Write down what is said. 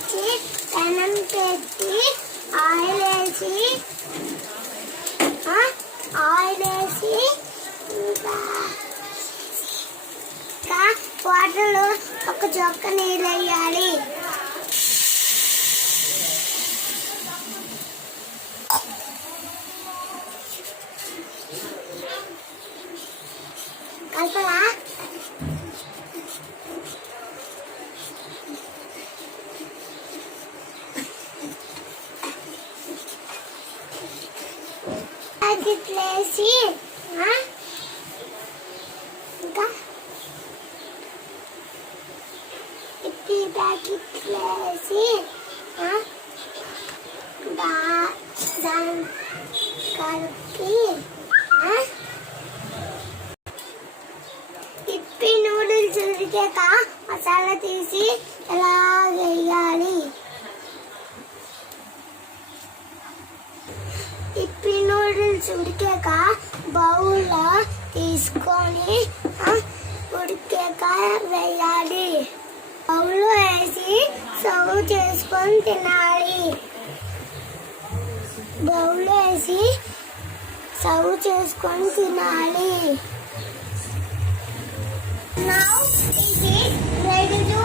వెలిగించి పెనం పెట్టి ఆయిల్ వేసి ఇంకా వాటర్లో ఒక జొక్క నీళ్ళు వేయాలి. కలపలా ప్యాకెట్లేసి ఇంకా ఇప్పి ప్యాకెట్లేసి దాని కలిపి ఇప్పి నూడిల్స్ ఉడికాక మసాలా తీసి ఇలా వేయాలి. ఇప్పి నూడిల్స్ ఉడికాక బౌల్లో తీసుకొని ఉడికాక వేయాలి. బౌల్లో వేసి సర్వ్ చేసుకొని తినాలి. బౌల్లో వేసి సర్వ్ చేసుకొని తినాలి. Now it is ready to